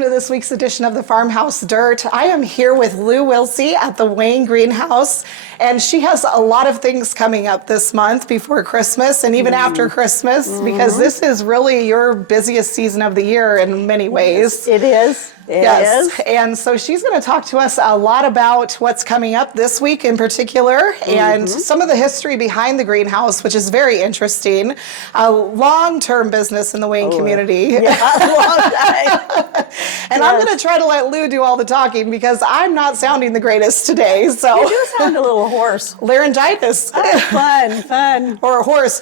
welcome to this week's edition of the Farmhouse Dirt. I am here with Lou Wiltse at the Wayne Greenhouse, and she has a lot of things coming up this month before Christmas and even after Christmas, because this is really your busiest season of the year in many ways. It is. It is. And so she's going to talk to us a lot about what's coming up this week in particular, and some of the history behind the greenhouse, which is very interesting. A long-term business in the Wayne community. Yeah, long time. And I'm going to try to let Lou do all the talking because I'm not sounding the greatest today. So You do sound a little hoarse. Laryngitis. Fun. Or a horse.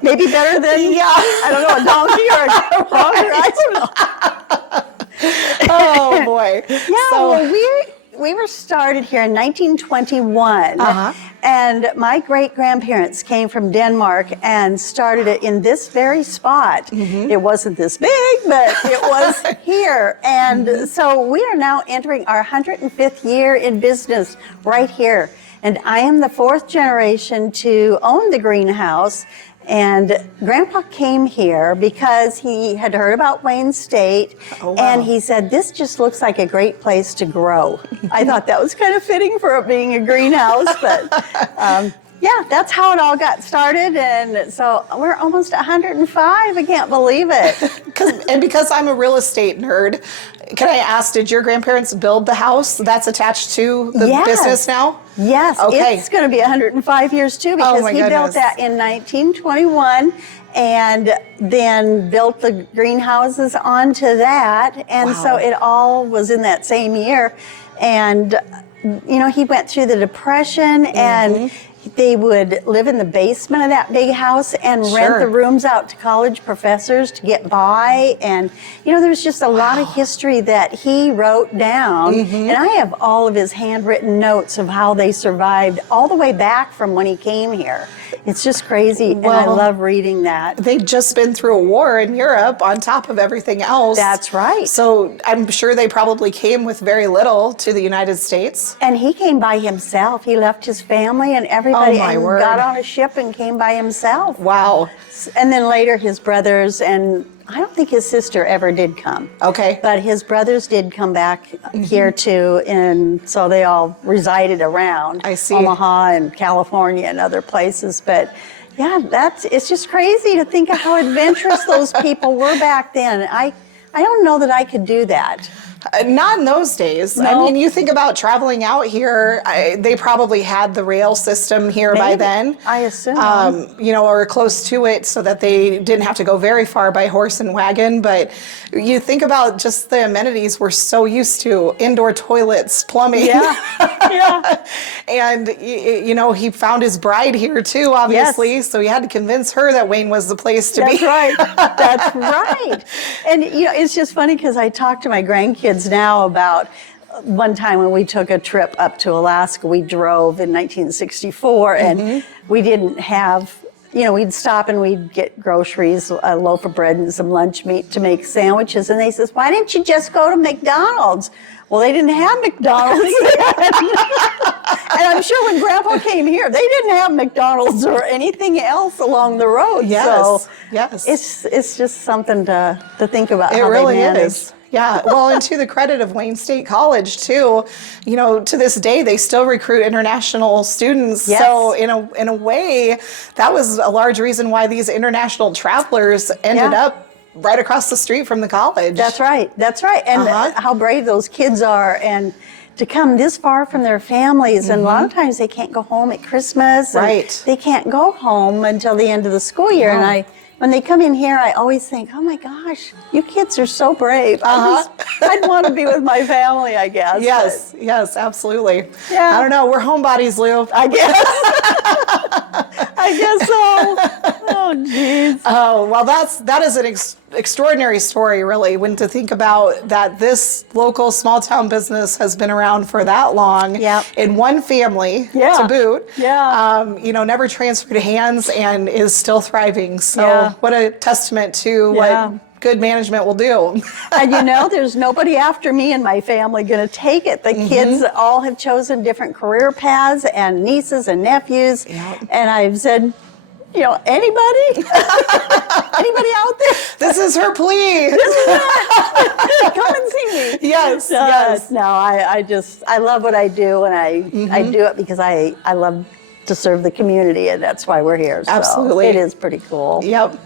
Maybe better than, I don't know, a donkey or a farmer. I don't know. Oh, boy. Yeah, well, we were started here in 1921. And my great-grandparents came from Denmark and started it in this very spot. It wasn't this big, but it was here. And so we are now entering our 105th year in business right here. And I am the fourth generation to own the greenhouse. And Grandpa came here because he had heard about Wayne State, and he said, this just looks like a great place to grow. I thought that was kind of fitting for it being a greenhouse, but yeah, that's how it all got started. And so we're almost 105. I can't believe it. And because I'm a real estate nerd, can I ask, did your grandparents build the house that's attached to the business now? Yes, it's going to be 105 years too, because he built that in 1921 and then built the greenhouses onto that. And so it all was in that same year. And, you know, he went through the Depression and they would live in the basement of that big house and rent the rooms out to college professors to get by. And, you know, there's just a lot of history that he wrote down. And I have all of his handwritten notes of how they survived all the way back from when he came here. It's just crazy, and I love reading that. They'd just been through a war in Europe on top of everything else. That's right. So I'm sure they probably came with very little to the United States. And he came by himself. He left his family and everybody and got on a ship and came by himself. Wow. And then later his brothers, and I don't think his sister ever did come. Okay. But his brothers did come back here too, and so they all resided around Omaha and California and other places. But yeah, it's just crazy to think of how adventurous those people were back then. I don't know that I could do that. Not in those days. No. I mean, you think about traveling out here, they probably had the rail system here by then. I assume. You know, or close to it so that they didn't have to go very far by horse and wagon. But you think about just the amenities we're so used to, indoor toilets, plumbing. Yeah. And, you know, he found his bride here too, obviously. Yes. So he had to convince her that Wayne was the place to be. That's right. That's right. And, you know, it's just funny because I talk to my grandkids now about one time when we took a trip up to Alaska. We drove in 1964 and we didn't have, you know, we'd stop and we'd get groceries, a loaf of bread and some lunch meat to make sandwiches. And they says, why didn't you just go to McDonald's? Well, they didn't have McDonald's then. And I'm sure when Grandpa came here, they didn't have McDonald's or anything else along the road. So it's just something to think about. It really is. Yeah, well, and to the credit of Wayne State College too, you know, to this day they still recruit international students. Yes. So in a way, that was a large reason why these international travelers ended up right across the street from the college. That's right. That's right. And how brave those kids are, and to come this far from their families. And a lot of times they can't go home at Christmas. Right. They can't go home until the end of the school year. And when they come in here, I always think, oh my gosh, you kids are so brave. I'd want to be with my family, I guess. Yes, absolutely. Yeah. I don't know, we're homebodies, Lou. I guess. I guess so. Oh, geez. Oh, well, that is an extraordinary story, really, when to think about that this local small town business has been around for that long in one family to boot. You know, never transferred hands and is still thriving. So what a testament to what good management will do. And you know, there's nobody after me and my family going to take it. The kids all have chosen different career paths, and nieces and nephews. And I've said, you know, anybody? Anybody out there? This is her plea. This is it. Come and see me. Yes, yes. No, I love what I do, and I do it because I love to serve the community, and that's why we're here. So Absolutely. it is pretty cool. Yep.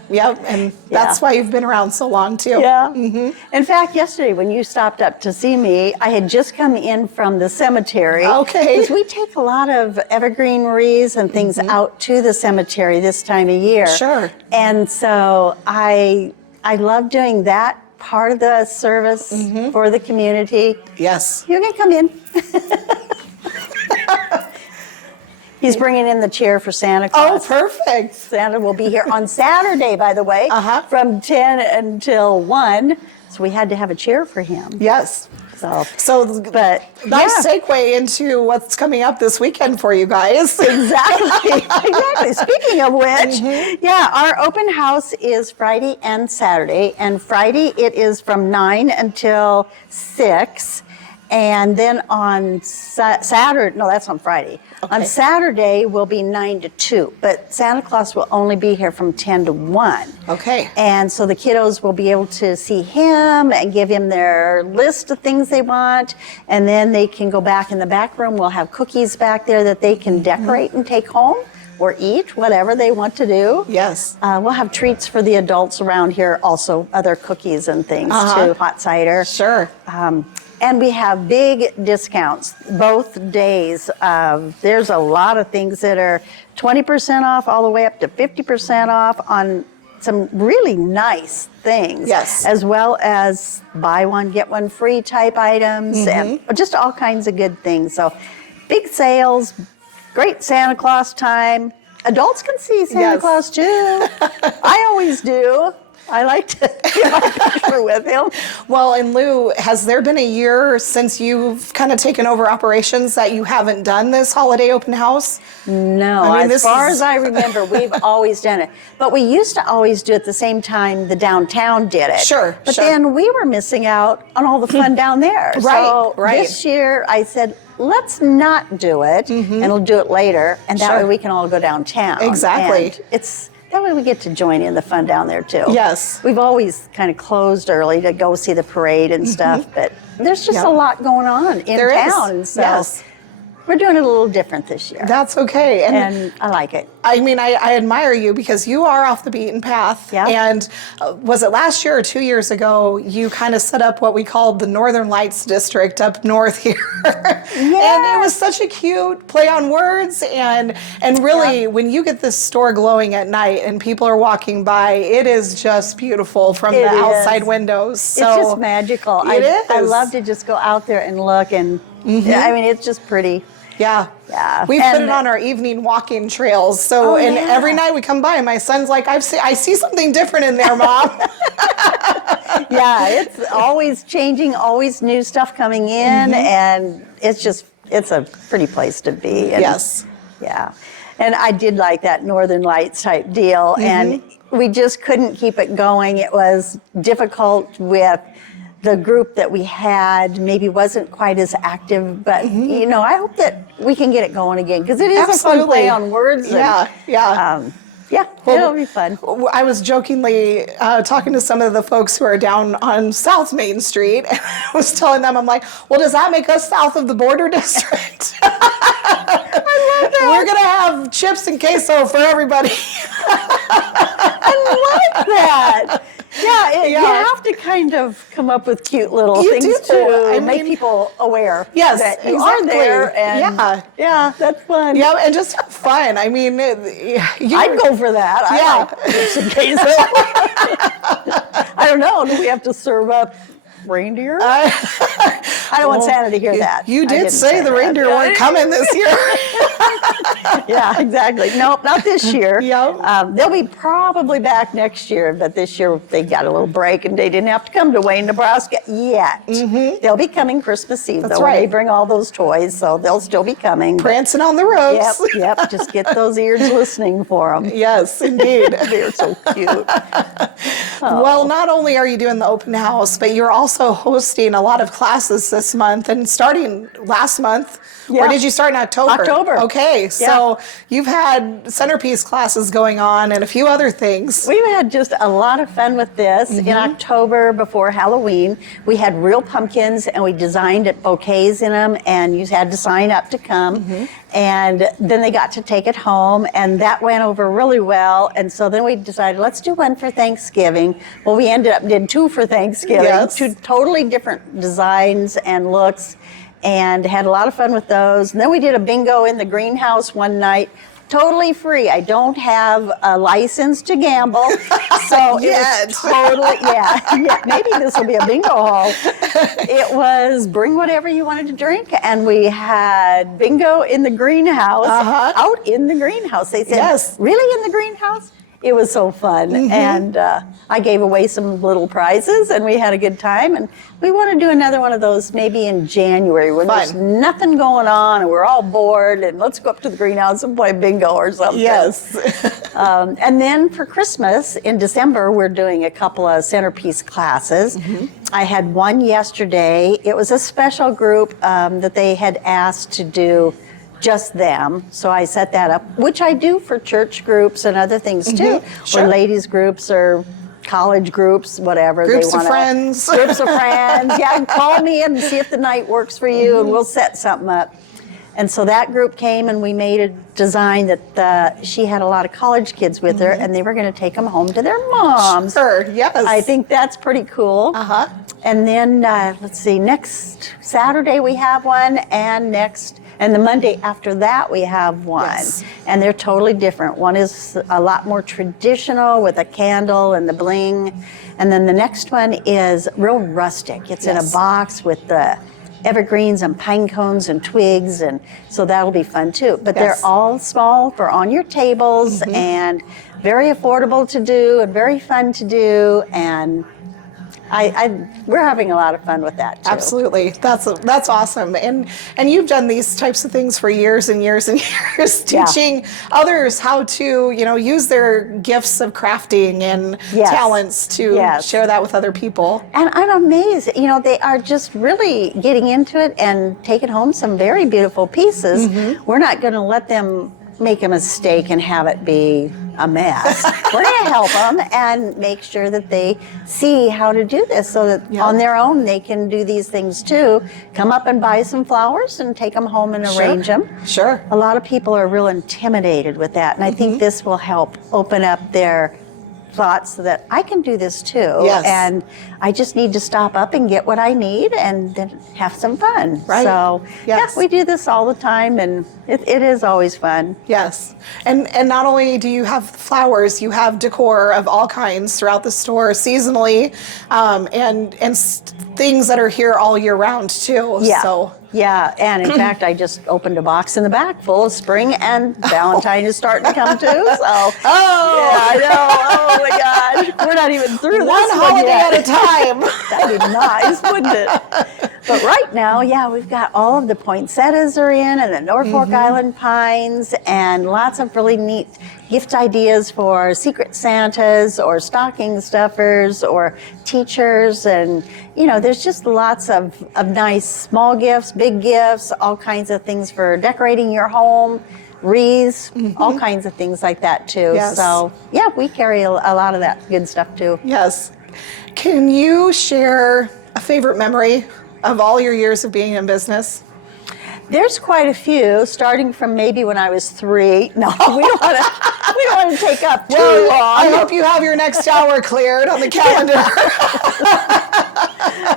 And that's why you've been around so long, too. Yeah. In fact, yesterday when you stopped up to see me, I had just come in from the cemetery. Okay. Because we take a lot of evergreen wreaths and things out to the cemetery this time of year. Sure. And so I love doing that part of the service for the community. Yes. You can come in. He's bringing in the chair for Santa Claus. Oh, perfect. Santa will be here on Saturday, by the way, from 10 until 1. So we had to have a chair for him. Yes. But nice segue into what's coming up this weekend for you guys. Exactly. Speaking of which, our open house is Friday and Saturday. And Friday it is from 9 until 6. And then on Saturday, no, that's on Friday. Okay. On Saturday will be 9 to 2, but Santa Claus will only be here from 10 to 1. Okay. And so the kiddos will be able to see him and give him their list of things they want. And then they can go back in the back room. We'll have cookies back there that they can decorate and take home or eat, whatever they want to do. Yes. We'll have treats for the adults around here, also other cookies and things too, hot cider. Sure. And we have big discounts both days. There's a lot of things that are 20% off all the way up to 50% off on some really nice things. Yes. As well as buy one, get one free type items and just all kinds of good things. So big sales, great Santa Claus time. Adults can see Santa Claus too. I always do. I like to get my picture with him. Well, and Lou, has there been a year since you've kind of taken over operations that you haven't done this holiday open house? No, I mean, as far as I remember, we've always done it. But we used to always do it the same time the downtown did it. Sure, But then we were missing out on all the fun down there. So right. This year I said, let's not do it, and we'll do it later, and that way we can all go downtown. Exactly. And that way we get to join in the fun down there too. Yes. We've always kind of closed early to go see the parade and stuff, but there's just a lot going on in town. Is. So we're doing it a little different this year. That's okay. And I like it. I mean, I admire you because you are off the beaten path. Yeah. And was it last year or 2 years ago, you kind of set up what we called the Northern Lights District up north here. And it was such a cute play on words. And really, when you get this store glowing at night and people are walking by, it is just beautiful from the outside windows. So it's just magical. It is. I love to just go out there and look and, I mean, it's just pretty. Yeah. We put it on our evening walking trails. So, every night we come by, my son's like, I see something different in there, Mom. It's always changing, always new stuff coming in. And it's a pretty place to be. And, yes. Yeah. And I did like that Northern Lights type deal. And we just couldn't keep it going. It was difficult with the group that we had maybe wasn't quite as active, but you know, I hope that we can get it going again because it is a fun play on words. It'll be fun. I was jokingly talking to some of the folks who are down on South Main Street, and I was telling them, I'm like, well, does that make us south of the border district? I love that. We're gonna have chips and queso for everybody. I like that. You have to kind of come up with cute little things to make people aware that you are there. And that's fun. Yeah, and just have fun. I mean, I'd go for that. I like chips and queso. I don't know. Do we have to serve up reindeer? I don't want Santa to hear that. You did say the reindeer weren't coming this year. Yeah, exactly. Nope, not this year. They'll be probably back next year, but this year they got a little break and they didn't have to come to Wayne, Nebraska yet. They'll be coming Christmas Eve, though. They bring all those toys, so they'll still be coming. Prancing on the roads. Yep. Just get those ears listening for them. Yes, indeed. They're so cute. Well, not only are you doing the open house, but you're also hosting a lot of classes this month and starting last month. Or did you start in October? October. Okay, so So you've had centerpiece classes going on and a few other things. We've had just a lot of fun with this. In October before Halloween, we had real pumpkins and we designed bouquets in them, and you had to sign up to come. And then they got to take it home, and that went over really well. And so then we decided, let's do one for Thanksgiving. Well, we ended up did 2 for Thanksgiving, 2 totally different designs and looks, and had a lot of fun with those. And then we did a bingo in the greenhouse one night, totally free. I don't have a license to gamble, so it was totally, maybe this will be a bingo hall. It was bring whatever you wanted to drink, and we had bingo in the greenhouse, out in the greenhouse. They said, really in the greenhouse? It was so fun, and I gave away some little prizes, and we had a good time, and we want to do another one of those maybe in January when there's nothing going on and we're all bored, and let's go up to the greenhouse and play bingo or something. Yes. And then for Christmas in December, we're doing a couple of centerpiece classes. I had one yesterday. It was a special group that they had asked to do just them. So I set that up, which I do for church groups and other things too, or ladies groups or college groups, whatever. Groups of friends. Groups of friends. Yeah, call me and see if the night works for you, and we'll set something up. And so that group came, and we made a design that she had a lot of college kids with her, and they were going to take them home to their moms. Sure, yes. I think that's pretty cool. And then, let's see, next Saturday we have one, and the Monday after that we have one. And they're totally different. One is a lot more traditional with a candle and the bling. And then the next one is real rustic. It's in a box with the evergreens and pine cones and twigs, and so that'll be fun too. But they're all small for on your tables and very affordable to do and very fun to do, and we're having a lot of fun with that too. Absolutely, that's awesome. And you've done these types of things for years and years and years, teaching others how to use their gifts of crafting and talents to share that with other people. And I'm amazed, they are just really getting into it and taking home some very beautiful pieces. We're not going to let them make a mistake and have it be a mess. We're going to help them and make sure that they see how to do this so that on their own they can do these things too. Come up and buy some flowers and take them home and arrange them. Sure. A lot of people are real intimidated with that, and I think this will help open up their thoughts so that I can do this too. And I just need to stop up and get what I need and then have some fun. So we do this all the time, and it is always fun. Yes. And not only do you have flowers, you have decor of all kinds throughout the store seasonally, and things that are here all year round too. Yeah, and in fact, I just opened a box in the back full of spring, and Valentine is starting to come too. So, I know. Oh my gosh, we're not even through this one holiday at a time. That'd be nice, wouldn't it? But right now, we've got all of the poinsettias are in, and the Norfolk Island pines, and lots of really neat gift ideas for Secret Santas or stocking stuffers or teachers, and there's just lots of nice small gifts, big gifts, all kinds of things for decorating your home, wreaths, all kinds of things like that too. So we carry a lot of that good stuff too. Yes. Can you share a favorite memory of all your years of being in business? There's quite a few, starting from maybe when I was 3. No, we don't want to take up too long. I hope you have your next hour cleared on the calendar.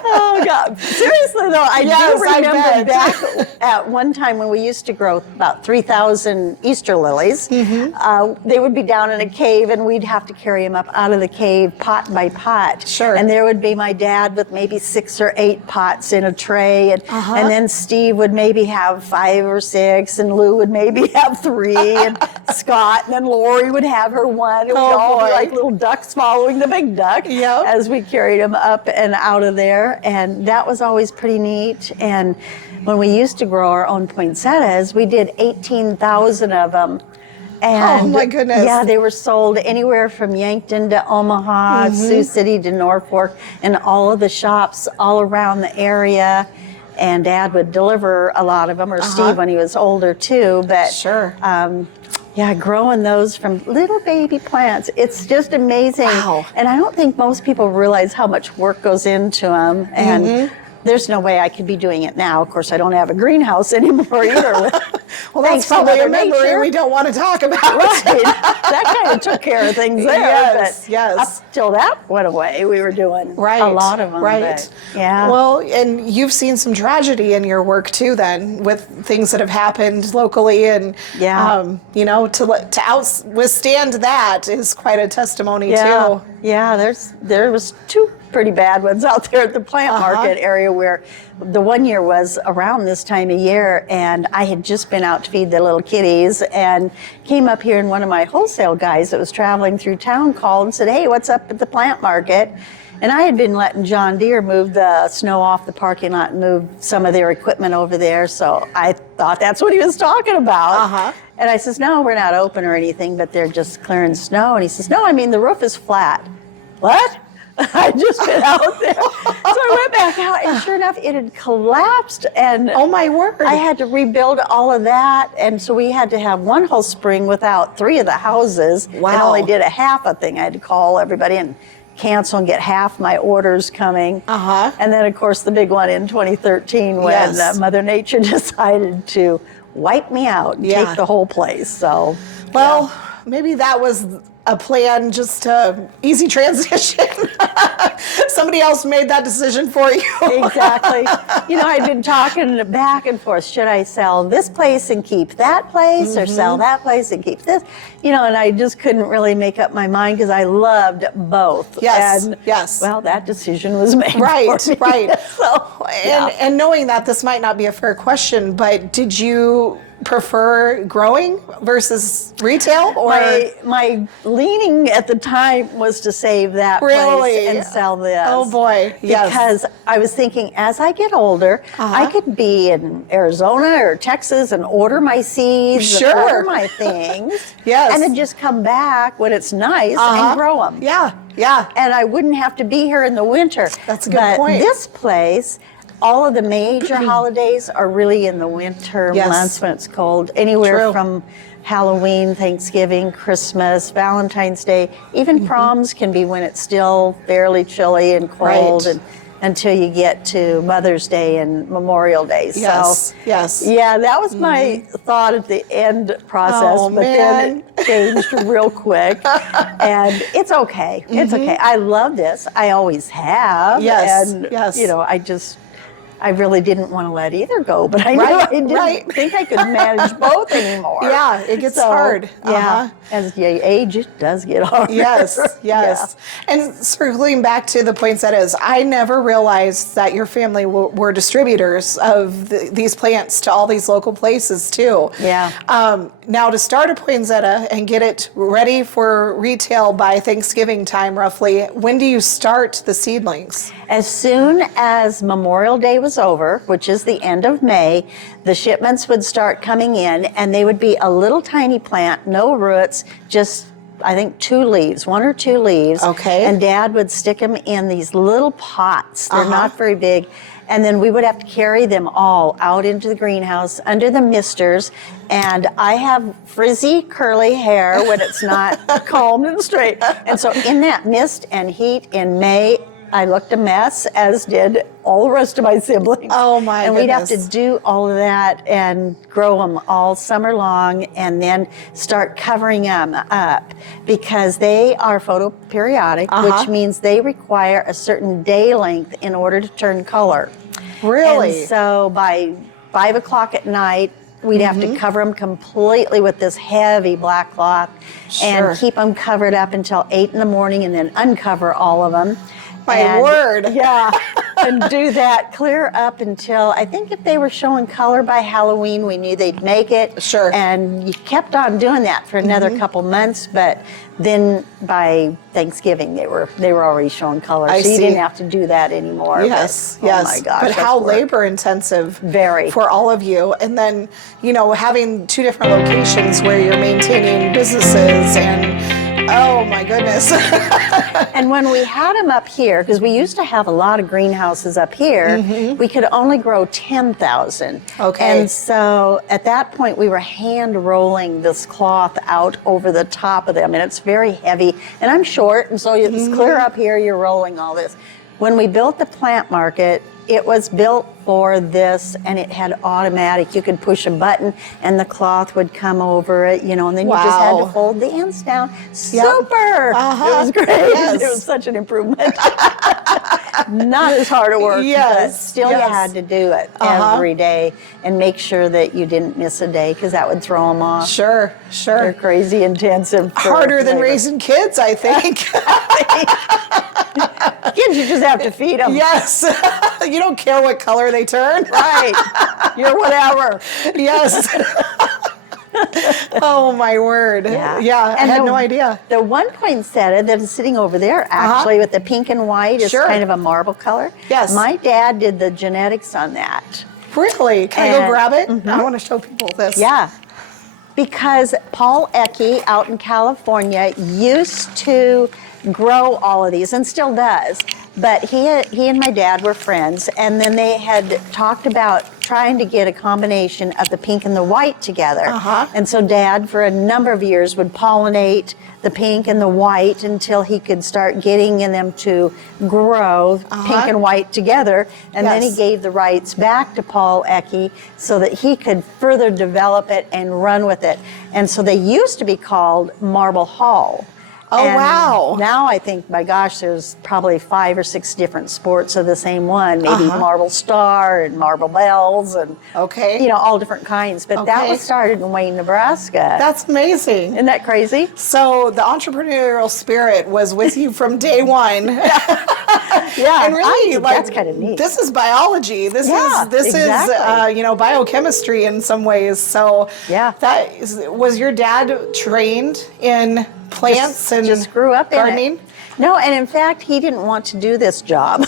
Oh God! Seriously though, I do remember back at one time when we used to grow about 3,000 Easter lilies. They would be down in a cave, and we'd have to carry them up out of the cave pot by pot. Sure. And there would be my dad with maybe 6 or 8 pots in a tray, and then Steve would maybe have 5 or 6, and Lou would maybe have 3, and Scott, and then Lori would have her 1. And we'd all be like little ducks following the big duck as we carried them up and out of there. And that was always pretty neat. And when we used to grow our own poinsettias, we did 18,000 of them. And oh my goodness. Yeah, they were sold anywhere from Yankton to Omaha, Sioux City to Norfolk, and all of the shops all around the area. and Dad would deliver a lot of them, or Steve when he was older too. But yeah, growing those from little baby plants, it's just amazing. Wow. And I don't think most people realize how much work goes into them. And there's no way I could be doing it now. Of course, I don't have a greenhouse anymore either. Well, that's probably a memory we don't want to talk about. Right. That kind of took care of things there. Yes, but up till that went away, we were doing a lot of them. Right. Yeah. Well, and you've seen some tragedy in your work too, then, with things that have happened locally, and you know, to withstand that is quite a testimony too. Yeah. There was 2 pretty bad ones out there at the plant market area, where the one year was around this time of year, and I had just been out to feed the little kitties and came up here, and one of my wholesale guys that was traveling through town called and said, "Hey, what's up at the plant market?" And I had been letting John Deere move the snow off the parking lot and move some of their equipment over there, so I thought that's what he was talking about. And I says, "No, we're not open or anything, but they're just clearing snow." And he says, "No, I mean the roof is flat." What? I'd just been out there. So I went back out, and sure enough, it had collapsed. And oh my word. I had to rebuild all of that. And so we had to have one whole spring without 3 of the houses. Wow. And only did a half a thing. I had to call everybody and cancel and get half my orders coming. And then, of course, the big one in 2013 when Mother Nature decided to wipe me out and take the whole place. So, well, maybe that was a plan, just to easy transition. Somebody else made that decision for you. Exactly. You know, I'd been talking back and forth. Should I sell this place and keep that place, or sell that place and keep this? You know, and I just couldn't really make up my mind because I loved both. Yes. And, yes. well, that decision was made. Right. For me. Right. So, and knowing that this might not be a fair question, but did you prefer growing versus retail, or my leaning at the time was to save that place and sell this. Oh boy, yes. Because I was thinking, as I get older, I could be in Arizona or Texas and order my seeds, and order my things, and then just come back when it's nice and grow them. Yeah. And I wouldn't have to be here in the winter. That's a good point. This place, all of the major holidays are really in the winter months when it's cold. Anywhere from Halloween, Thanksgiving, Christmas, Valentine's Day, even proms can be when it's still fairly chilly and cold, and until you get to Mother's Day and Memorial Day. Yes. So, yeah, that was my thought at the end process, but then it changed real quick. And it's okay. It's okay. I love this. I always have. And, you know, I really didn't want to let either go, but I knew I didn't think I could manage both anymore. Yeah, it gets hard. Yeah, as you age, it does get hard. Yes. And circling back to the poinsettias, I never realized that your family were distributors of these plants to all these local places too. Now, to start a poinsettia and get it ready for retail by Thanksgiving time, roughly, when do you start the seedlings? As soon as Memorial Day was over, which is the end of May, the shipments would start coming in, and they would be a little tiny plant, no roots, just I think 2 leaves, 1 or 2 leaves. And Dad would stick them in these little pots. They're not very big. And then we would have to carry them all out into the greenhouse under the misters. And I have frizzy, curly hair when it's not combed and straight. And so in that mist and heat in May, I looked a mess, as did all the rest of my siblings. Oh my And goodness. we'd have to do all of that and grow them all summer long, and then start covering them up, because they are photoperiodic, which means they require a certain day length in order to turn color. Really? And so by 5 o'clock at night, we'd have to cover them completely with this heavy black cloth and keep them covered up until 8 in the morning, and then uncover all of them. My word. Yeah. And do that clear up until, I think if they were showing color by Halloween, we knew they'd make it. And you kept on doing that for another couple months, but then by Thanksgiving, they were already showing color. So you didn't have to do that anymore. Yes. Oh my gosh. But how labor intensive Very. For all of you. And then, you know, having 2 different locations where you're maintaining businesses and Oh my goodness. And when we had them up here, because we used to have a lot of greenhouses up here, we could only grow 10,000. Okay. And so at that point, we were hand rolling this cloth out over the top of them, and it's very heavy. And I'm short, and so it's clear up here, you're rolling all this. When we built the plant market, it was built for this, and it had automatic. You could push a button and the cloth would come over it, and then you just had to fold the ends down. Super! It was great. Yes. It was such an improvement. Not as hard a work, but still you had to do it every day and make sure that you didn't miss a day, because that would throw them off. Sure. They're crazy intensive. Harder than raising kids, I think. Kids, you just have to feed them. Yes. You don't care what color they turn. Right. You're whatever. Yes. Oh my word. Yeah, I had no idea. The one poinsettia that is sitting over there, actually, with the pink and white, is kind of a marble color. Yes. My dad did the genetics on that. Really? Can I go grab it? I want to show people this. Yeah. Because Paul Ecke out in California used to grow all of these, and still does. But he and my dad were friends, and then they had talked about trying to get a combination of the pink and the white together. And so Dad, for a number of years, would pollinate the pink and the white until he could start getting them to grow pink and white together. And then he gave the rights back to Paul Ecke so that he could further develop it and run with it. And so they used to be called Marble Hall. Oh, wow. Now I think, my gosh, there's probably 5 or 6 different sports of the same one. Maybe Marble Star and Marble Bells and, all different kinds. But that was started in Wayne, Nebraska. That's amazing. Isn't that crazy? So the entrepreneurial spirit was with you from day one. Yeah, and really, that's kind of neat. This is biology. This is biochemistry in some ways. So was your dad trained in plants and just grew up gardening? In it. No, and in fact, he didn't want to do this job.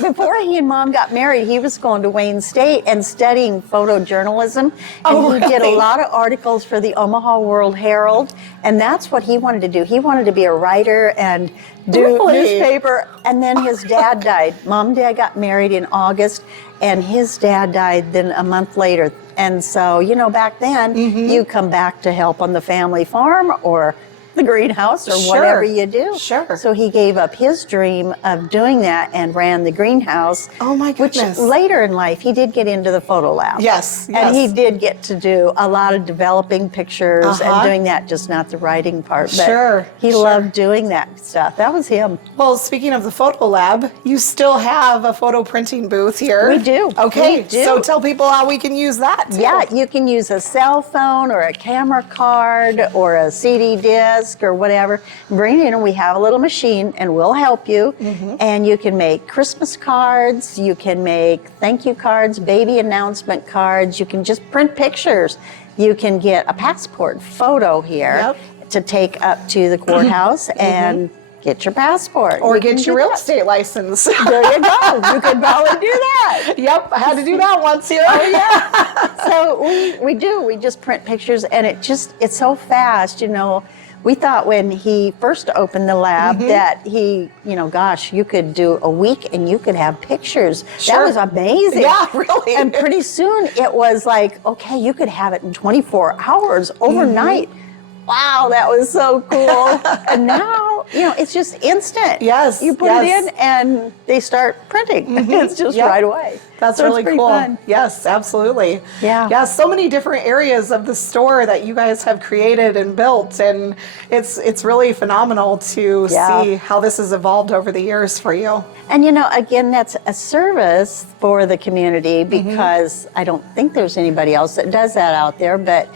Before he and Mom got married, he was going to Wayne State and studying photojournalism. And he did a lot of articles for the Omaha World Herald. And that's what he wanted to do. He wanted to be a writer and do newspaper. And then his dad died. Mom and Dad got married in August, and his dad died then a month later. And so, back then, you come back to help on the family farm or the greenhouse or whatever you do. Sure. So he gave up his dream of doing that and ran the greenhouse. Oh my goodness. Which later in life, he did get into the photo lab. Yes. And he did get to do a lot of developing pictures and doing that, just not the writing part. But he loved doing that stuff. That was him. Well, speaking of the photo lab, you still have a photo printing booth here. We do. Okay. We do. So tell people how we can use that too. Yeah, you can use a cell phone or a camera card or a CD disc or whatever. Bring it in, and we have a little machine, and we'll help you. And you can make Christmas cards, you can make thank you cards, baby announcement cards, you can just print pictures. You can get a passport photo here to take up to the courthouse and get your passport. Or get your real estate license. There you go. You could probably do that. Yep, I had to do that once here. Oh, yeah. So we do. We just print pictures, and it's so fast, We thought when he first opened the lab that he, you could do a week and you could have pictures. That was amazing. Yeah, really. And pretty soon it was like, okay, you could have it in 24 hours overnight. Wow, that was so cool. And now, it's just instant. Yes. You put it in and they start printing. It's just right away. That's so really cool. Fun. Yes, absolutely. Yeah. Yeah, so many different areas of the store that you guys have created and built, and it's really phenomenal to see how this has evolved over the years for you. And again, that's a service for the community, because I don't think there's anybody else that does that out there, but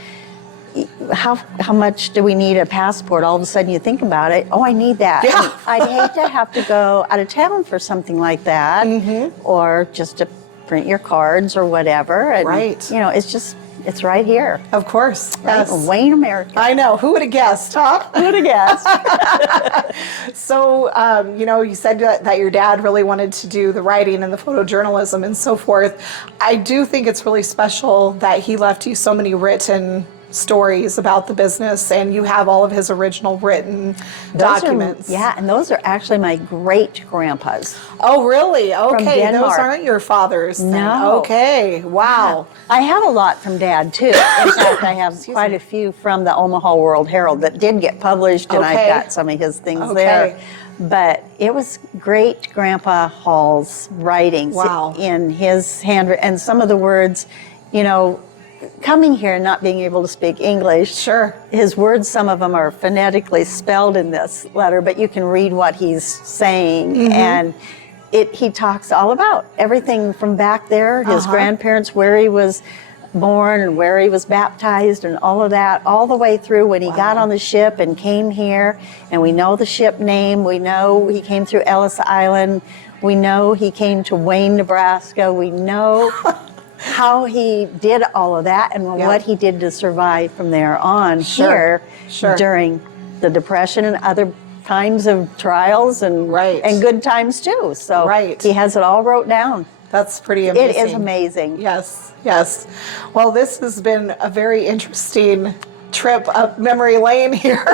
how much do we need a passport? All of a sudden you think about it, I need that. Yeah. I'd hate to have to go out of town for something like that, or just to print your cards or whatever. And, it's right here. Of course. Right in Wayne, America. I know. Who would have guessed, huh? Who would have guessed? So, you said that your dad really wanted to do the writing and the photojournalism and so forth. I do think it's really special that he left you so many written stories about the business, and you have all of his original written documents. And those are actually my great grandpas. Oh, really? Okay, those Denmark. aren't your father's then. No. Okay, wow. I have a lot from Dad too. In fact, I have quite a few from the Omaha World Herald that did get published, and I've got some of his things there. But it was great Grandpa Hall's writings in his handwriting, and some of the words, you know, coming here and not being able to speak English. Sure. His words, some of them are phonetically spelled in this letter, but you can read what he's saying. And he talks all about everything from back there, his grandparents, where he was born and where he was baptized and all of that, all the way through when he got on the ship and came here. And we know the ship name. We know he came through Ellis Island. We know he came to Wayne, Nebraska. We know how he did all of that and what he did to survive from there on here during the Depression and other times of trials and good times too. So he has it all wrote down. That's pretty amazing. It is amazing. Yes, yes. Well, this has been a very interesting trip up memory lane here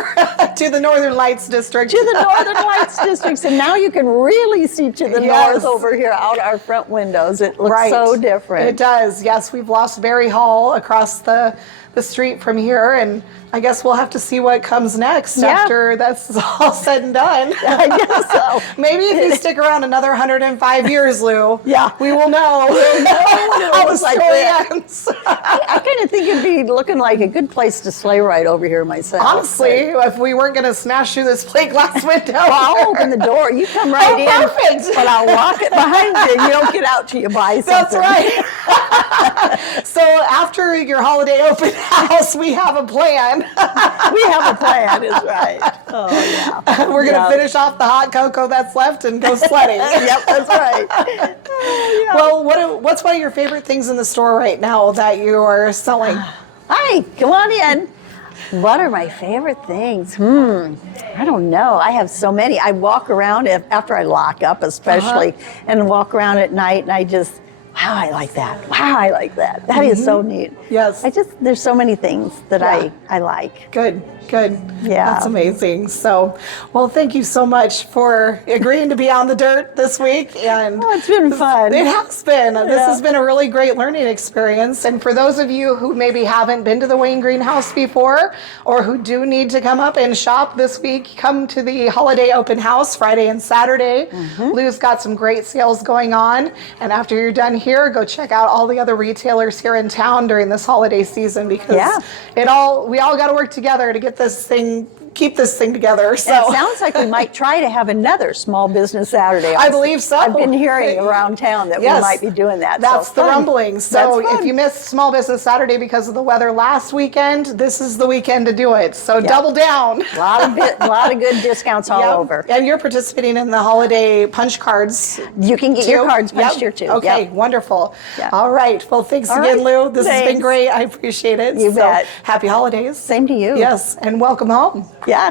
to the Northern Lights District. To the Northern Lights Districts, and now you can really see to the north over here out our front windows. It looks so different. It does, yes. We've lost Berry Hall across the street from here, and I guess we'll have to see what comes next after that's all said and done. I guess so. Maybe if you stick around another 105 years, Lou, we will know, how the story ends. I kind of think it'd be looking like a good place to sleigh ride over here myself. Honestly, if we weren't going to smash through this plate glass window. Well, I'll open the door. You come right in. Perfect. But I'll lock it behind you, and you don't get out till you buy something. That's right. So after your holiday open house, we have a plan. We have a plan, is right. Oh, yeah. We're going to finish off the hot cocoa that's left and go sledding. Yep, that's right. Well, what's one of your favorite things in the store right now that you are selling? Hi, come on in. What are my favorite things? I don't know. I have so many. I walk around after I lock up, especially, and walk around at night, and I just, wow, I like that. Wow, I like that. That is so neat. Yes. There's so many things that I like. Good. Yeah. That's amazing. So, well, thank you so much for agreeing to be on the dirt this week. And it's been fun. It has been. This has been a really great learning experience. And for those of you who maybe haven't been to the Wayne Greenhouse before, or who do need to come up and shop this week, come to the holiday open house Friday and Saturday. Lou's got some great sales going on. And after you're done here, go check out all the other retailers here in town during this holiday season, because we all got to work together to keep this thing together. So it sounds like we might try to have another small business Saturday. I believe so. I've been hearing around town that we might be doing that. That's the rumbling. So if you missed Small Business Saturday because of the weather last weekend, this is the weekend to do it. So double down. A lot of good discounts all over. And you're participating in the holiday punch cards. You can get your cards punched here too. Okay, wonderful. All right. Well, thanks again, Lou. This has been great. I appreciate it. You bet. Happy holidays. Same to you. Yes, and welcome home. Yeah.